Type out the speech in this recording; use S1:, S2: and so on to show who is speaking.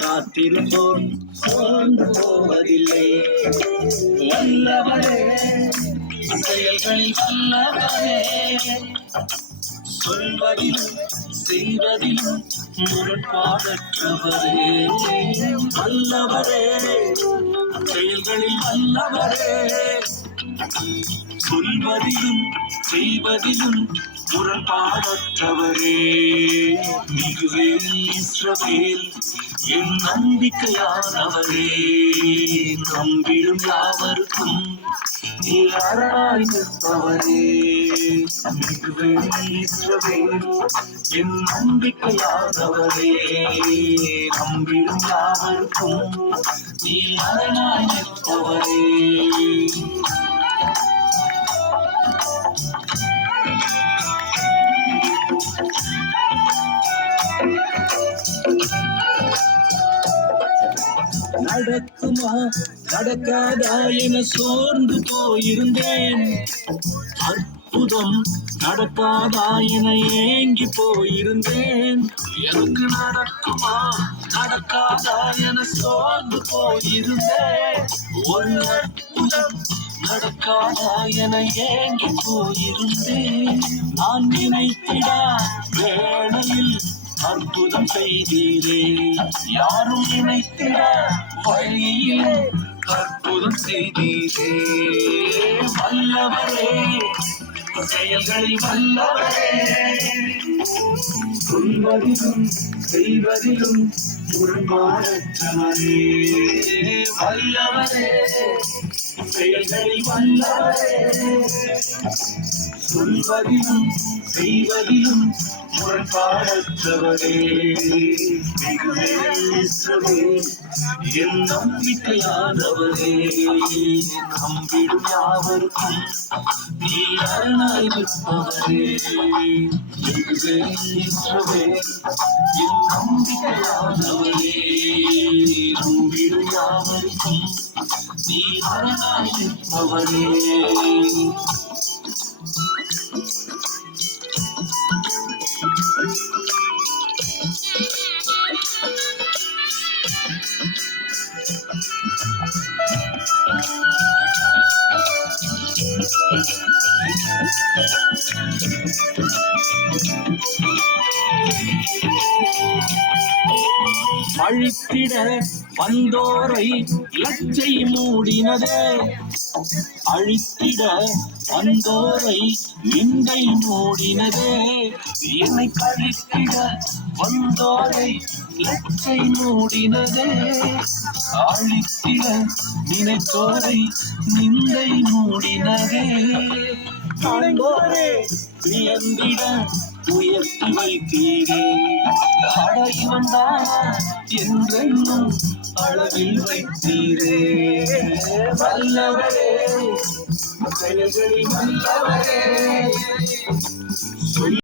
S1: காத்திருந்தோம் சோர்ந்து போவதில்லை. வல்லவரே செயல்களில் வல்லவரே. சொல்வதிலும் செய்வதிலும் முரண்பாடற்றவரே. வல்லவரே செயல்களில் வல்லவரே. சொல்வதிலும் செய்வதிலும் முரண்பாடற்றவரே. மிகுவே இஸ்ரவேல் என் நம்பிக்கையானவரே. நம்பிடும் யாவருக்கும் நீ அரணாய் நிற்பவரே. மிகுவே இஸ்ரவேல் என் நம்பிக்கையானவரே. நம்பிடும் யாவருக்கும் நீ அரணாய் நிற்பவரே. நடக்குமா? நடக்காதா என சோர்ந்து போயிருந்தேன். அற்புதம் நடக்காதா என ஏங்கி போயிருந்தேன். எனக்கு நடக்குமா? நடக்காதா என சோர்ந்து போயிருந்தேன். ஒரு அற்புதம் நடக்காதா என ஏங்கி போயிருந்தேன். நான் நினைத்திடா வேளையில் அற்புதம் செய்தீரே. யாரும் நினைத்திட வழியிலே அற்புதம் செய்தீரே. வல்லவரே செயல்களில் வல்லவரே. சொல்வதிலும் செய்வதிலும் முரண்பாடற்றவரே வல்லவரே செயல்களில் வல்லவரே. சொல்வதிலும் செய்வதிலும் முரண்பாடற்றவரே. என் நம்பிக்கையானவரே. நம்பிடும் யாவருக்கும் நீ அரணாய் நிற்பவரே என் நம்பிக்கையானவரே. நம்பிடும் யாவருக்கும் நீ நிற்பவரே. அழித்திட வந்தோரை இலச்சை மூடினதே. அழித்திட வந்தோரை நிந்தை மூடினதே. என்னை கழித்திட வந்தோரை இலச்சை மூடினதே. அழித்திட நினைத்தோரை நிந்தை மூடினதே. காண்போரே வியந்திட உயர்த்தி வைத்தீரே அடை வந்தான் என்றென்னும் அளவில் வைத்தீரே. வல்லவரே. செயல்களில் வல்லவரே.